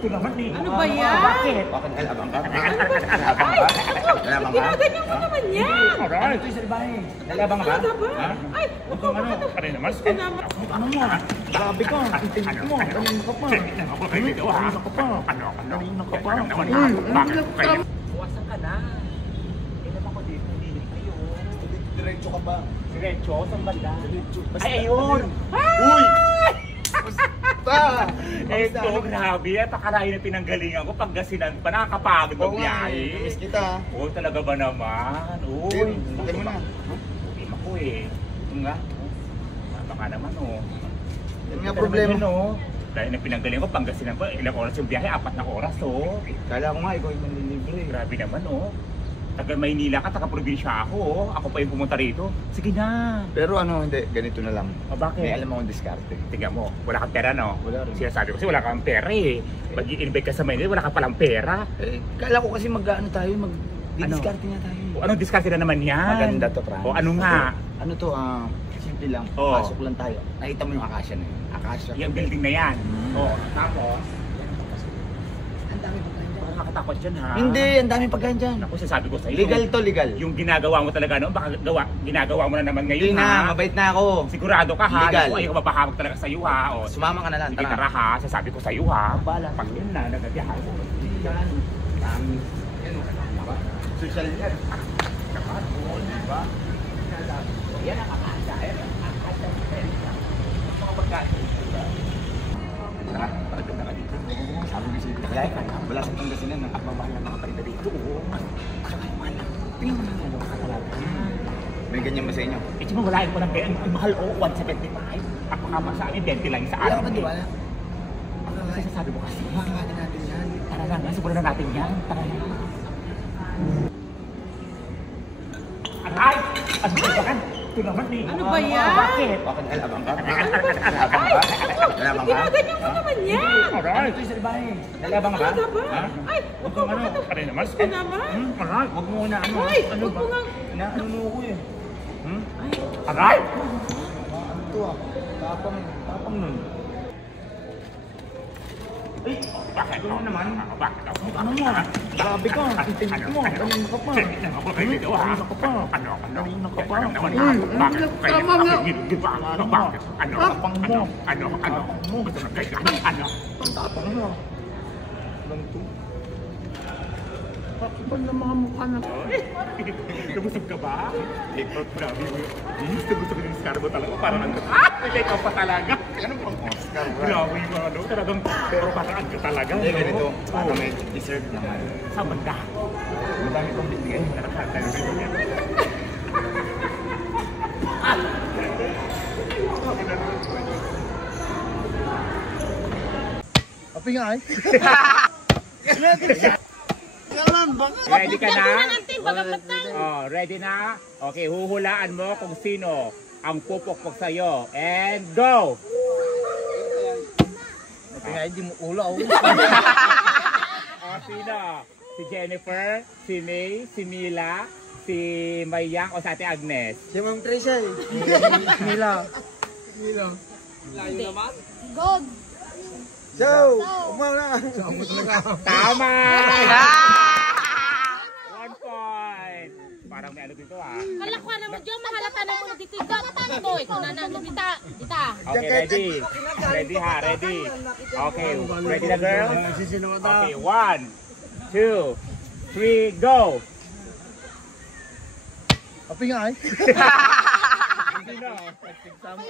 Ito naman eh. Ano ba yan? Bakit? Bakit nalabang ka? Ano ba? Ay, Nalabang ka? ginaganyan mo naman yan. Ano ito sa ibahe? Nalabang ka? Ano ba? Ha? Ay, Huwag kang ano? Kaya naman. Gusto naman. Ano mo? Grabe ka. Intindi mo. Kanina ka pa. Kanina ka pa. Kanina ka pa. Bakit? Buwasan ka na. Kailan ako dito? Hindi kayo. Diretso ka ba? Diretso? Saan banda? Diretso. Ay, ayun! Uy! Basta! Eto, grabe. At akalain na pinanggalingan ko. Pagkasinan pa, nakakapagod magbiyahe. Miss kita. Oo, talaga ba naman? Uy, Bakit mo na? Uy, ako eh. Ito nga. Baka naman oh. Yan nga problema. Dahil na pinanggalingan ko, Pangasinan pa. Ilang oras yung biyahe? 4 na oras oh. Kala ko nga, ikaw yung manlilibre. Grabe naman oh. Taga Maynila ka, taga probinsya ako oh. Ako pa yung pumunta rito. Sige na. Pero ano, hindi. Ganito na lang. O bakit? May alam akong diskarte. Tingnan mo, wala kang pera no? Wala rin. Sinasabi ko kasi wala kang pera eh. Mag-i-invite ka sa Maynila, wala ka palang pera. Kala ko kasi mag-ano tayo, mag-diskarte nga tayo. O anong diskarte na naman yan? Maganda to, Franz. O ano nga? Ano to, simple lang. Oo. Pasok lang tayo. Nakita mo yung akasya na yun. Akasya. Yung building na yan. O, tapos? Ang dami pagkain dyan. Parang nakakatakot dyan ha? Hindi, ang dami pagkain dyan. Ako sasabi ko sa'yo. Legal to, legal. Yung ginagawa mo talaga noon, baka ginagawa mo na naman ngayon Hindi na, ha? mabait na ako. Sigurado ka ha? Legal. Naku, ayaw mapahamak talaga sa'yo ha? O, Sumama ka na lang, sige tara ha, sasabi ko sa'yo ha? Bahala. Pag yun na, nagagayahan ko. Yan. Dami. Yan o. Social yan. Kapat mo, di ba? Yan ang akasya. Yan ang akasya. Mga pagkain. Tara, paragod na ka dito. Sabi ko siya, kaya ka na. Wala sa Pangasinan. Ang mamahal ng mga parinda dito. Oo. Ay, mahal. Tingnan mo na yung kakalaga. May ganyan ba sa inyo? Eh, di ba wala yung walang ganyan? Ang mahal, oo, 175. Ako nga sa amin, 20 lang sa Wala amin. ka ba di wala? Kasi sasabi mo kasi. Makakain natin yan. Tara na, nasimulan na natin yan. Tara na. Aray! Ano ba yan? Ito naman eh. Ano ba yan? Bakit? Bakit nalabang ka? Nalabang ka? Nalabang ka? Ginaganyan mo naman yan. Ano ito sa ibahe? Nalabang ka? Ano ba? Ha? Ay, Huwag kang ano? Kaya naman. Gusto naman. Aray, huwag mo na ano. Ay, Ano huwag ba? mo nga. Inaano mo ko eh. Ay, Aray! Ano to ah? Tapang nun. Ay, bakit? Ano naman? Bakit? Ano mo? Grabe ka. Intindi mo. Kanina ka pa. Kanina ka pa. Ano? Kanina ka pa. Bakit? tama nga. Bakit? Ano? Tapang mo. Ano? Gusto ng kailangan? Ano? Tapang mo. Lang to. kapal na mga mukha na. Nabusog ka ba? Grabe mo. Gusto ko yung scar mo talaga. Parang ang ikaw pa talaga. Ano pang Oscar? Grabe yung ano. Talagang pero parang ka talaga. Eh, ganito. Para may deserve naman. Sa banda. Madami kong bibigay. Api nga eh. Ready ka na? Oh, ready na? Okay, huhulaan mo kung sino ang pupukpok sa'yo. And go! Api nga hindi mo ulaw. Sino? Si Jennifer, si May, si Mila, si Mayang o sa Ate Agnes? Si Ma'am Tricia eh. Mila. God! So, umaw na. Tama! 1 point! Parang may ano dito ah. Kalakwa naman dyan, mahalata na mo dito. Gatatan boy, kung nanalo, dita. Okay, ready? Ready ha, ready? Okay, ready na girl? Okay, 1, 2, 3, go! Api nga eh. Sino? Si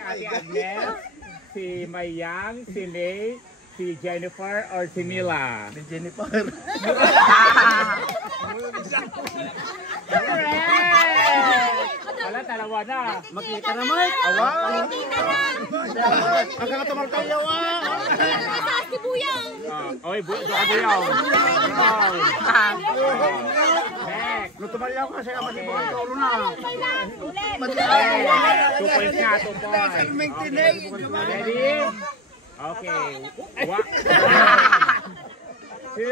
Ate Agnes, si Mayang, si May, si Jennifer, or si Mila? Si Jennifer. Wala, dalawa na. Makita naman. Awa. Hanggang tumaltaw yawa. Mataas si Buyang! Oy, buyaw. Next. Nung tumalyaw ka siya, masibukan ka ulo na. Okay. 2 points na, 2 points. Ready? Okay. 1, 2.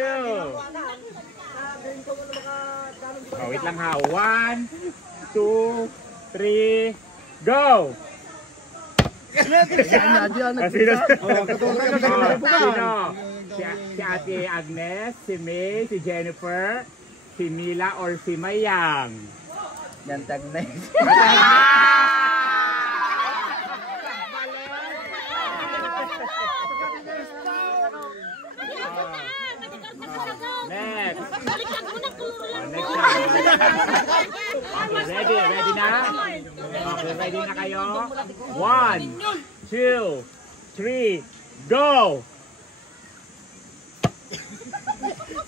Oh, wait lang ha. 1, 2, 3, go! Sino? Sino? Si Ate Agnes, si May, si Jennifer, si Mila, or si Mayang? Yan, tag na yun. Next. Baliktad mo ng kuluro lang. Next time. Okay, ready na? Okay, ready na kayo? 1, 2, 3, go!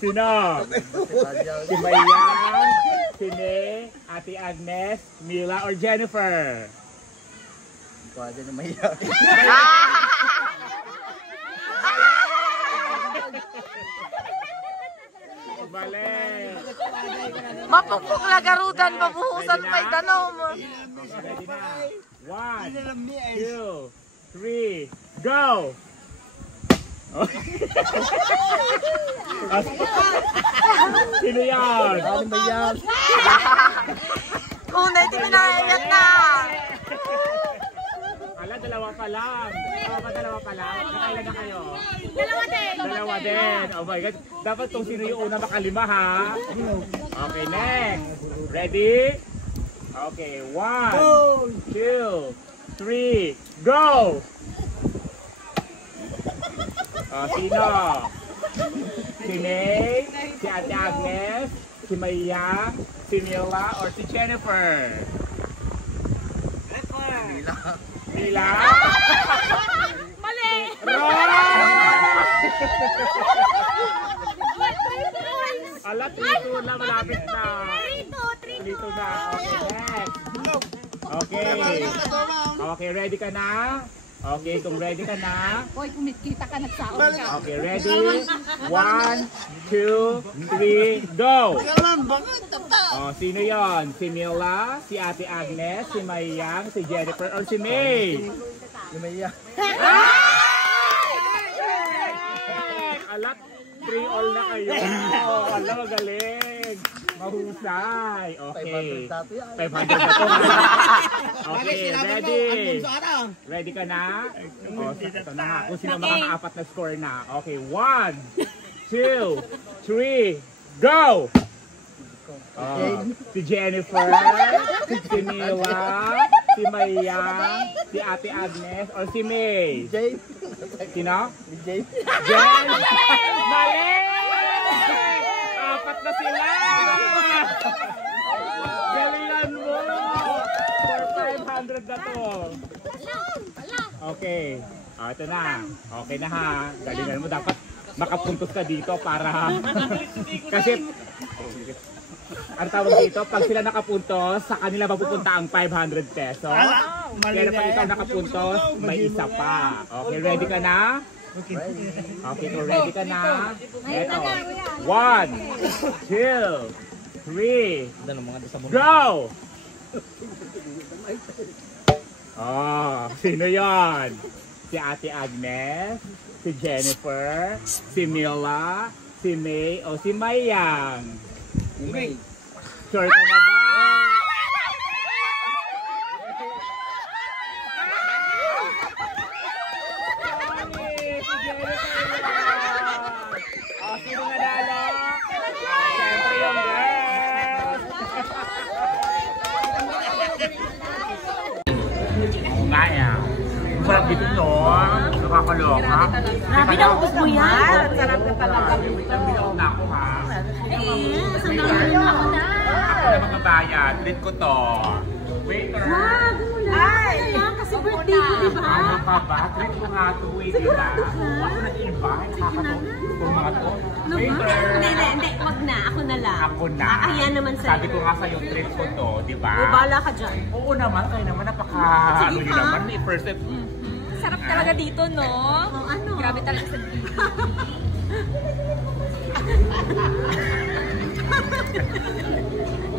Sino? Si Mayang, si May, Ate Agnes, Mila, or Jennifer? Pwede na mahiyak. Balik. Mapukpuk na garudan, mabuhusan pa'y danom. Ready na. 1, 2, 3, go! Sino yan? Ano ba yan? Tunay, di minayayat na. Ala, dalawa pa lang. Dalawa pa lang. Nakailan na kayo? Dalawa din. Dalawa din. Oh my God. Dapat kung sino yung una makalima, ha? Okay, next. Ready? Okay, 1, 2, 3, go! Sino? Si May, si Ate Agnes, si Maya, si Mila, or si Jennifer? Mila? Mali. Ala, 3-2 na, malapit na. 3-2. 3-2 na. Okay, next. Okay. Okay, ready ka na? Okay, kung ready ka na. Hoy, kumikita ka, nagsaon ka. Okay, ready? 1, 2, 3, go! Sino yon? Si Mila, si Ate Agnes, si Mayang, si Jennifer, or si May? Yung mahiyak. Alat, 3 all na kayo. Ala, magaling. Mahusay. Okay. 500 na to. Okay, ready? Ready ka na? Ito na nga. Kung sino makaka-apat na score na. Okay, 1, 2, 3, go! Si Jennifer, si Mila, si Maya, si Ate Agnes, or si May? Jay. Sino? Jay. Jen! Mali! Apat na sila! Galingan mo! For 500 na to. Okay. Ito na. Okay na ha. Galingan mo. Dapat makapuntos ka dito para... Kasi... Ang tawag dito, pag sila nakapuntos, sa kanila mapupunta ang 500 pesos. Pero pag ikaw nakapuntos, may isa pa. Okay, ready ka na? Okay, so ready ka na? Eto. 1, 2, 3, go! Sino yon? Si Ate Agnes, si Jennifer, si Mila, si May, o si Mayang? May. Sure ka na ba? Sino nanalo? Siyempre yung girls! Ngaya. Sarap dito no? Nakakaloka. Grabe na, ubus mo yan. Sarap na talaga. Binaw na ako ha. Sandali na ako na. Ako na mga bayan. Treat ko to. Waiter. Wag mo na. Kasi birthday ko, di ba? Ano ka ba? Treat ko nga to. Wait, diba? Ako nag-invite. Kung mga to. Waiter. Hindi. Wag na. Ako na lang. Ako na. Kaya naman sa'yo. Sabi ko nga sa'yo, treat ko to. Diba? Bala ka dyan. Oo naman. Kayo naman napaka... Ano yun naman? First step. Sarap talaga dito, no? Oh, ano? Grabe talaga sa dito.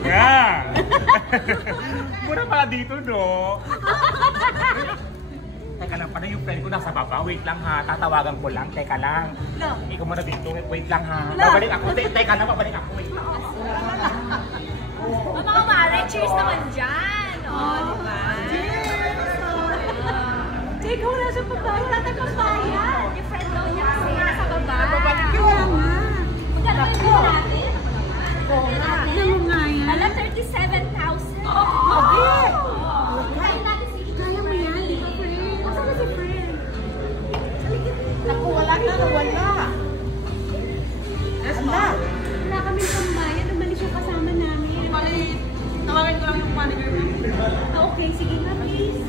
Yeah! Mura pala dito, no? Teka lang, paano yung friend ko nasa baba? Wait lang ha, tatawagan ko lang. Teka lang. Ikaw muna dito, wait lang ha. Babalik ako. Teka lang, babalik ako. Wait lang. Mga mare, cheers naman dyan. Oh, di ba? Cheers! Jake, wala sa pagbayan. Wala na pagbayan. Yung friend daw niya kasi nasa baba. nawala. Ala. Wala kaming pambayan. Umalis yung kasama namin. Tawagan ko lang yung manager mo. Okay, sige na, please.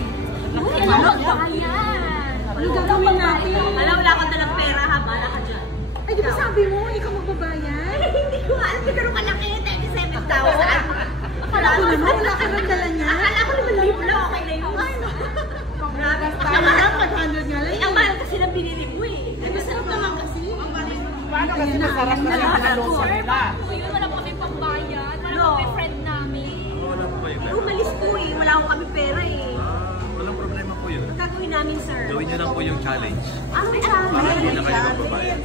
Uy, alam mo, bayan. Ano gagawin natin? Alam, wala ka dalang pera, ha? Bala ka dyan. Ay, di ba sabi mo, ikaw magbabayan? Hindi ko alam. Pero kalaki, 37,000. Akala ko naman, wala ka rin dala niya. Akala ko naman libo lang. Okay na yun. Grabe. Tama lang, 500 nga lang. Eh, ang mahal kasi lang binili mo eh. Ay, masarap naman kasi. Paano kasi masarap na lang ang losa nila? Ayun, wala pa kami pambayan. Wala pa kami friend namin. Umalis po eh. Wala akong kami pera eh. Walang problema po yun. Ang gagawin namin, sir? Gawin nyo lang po yung challenge. Ano may Para hindi na kayo challenge? magbabayad.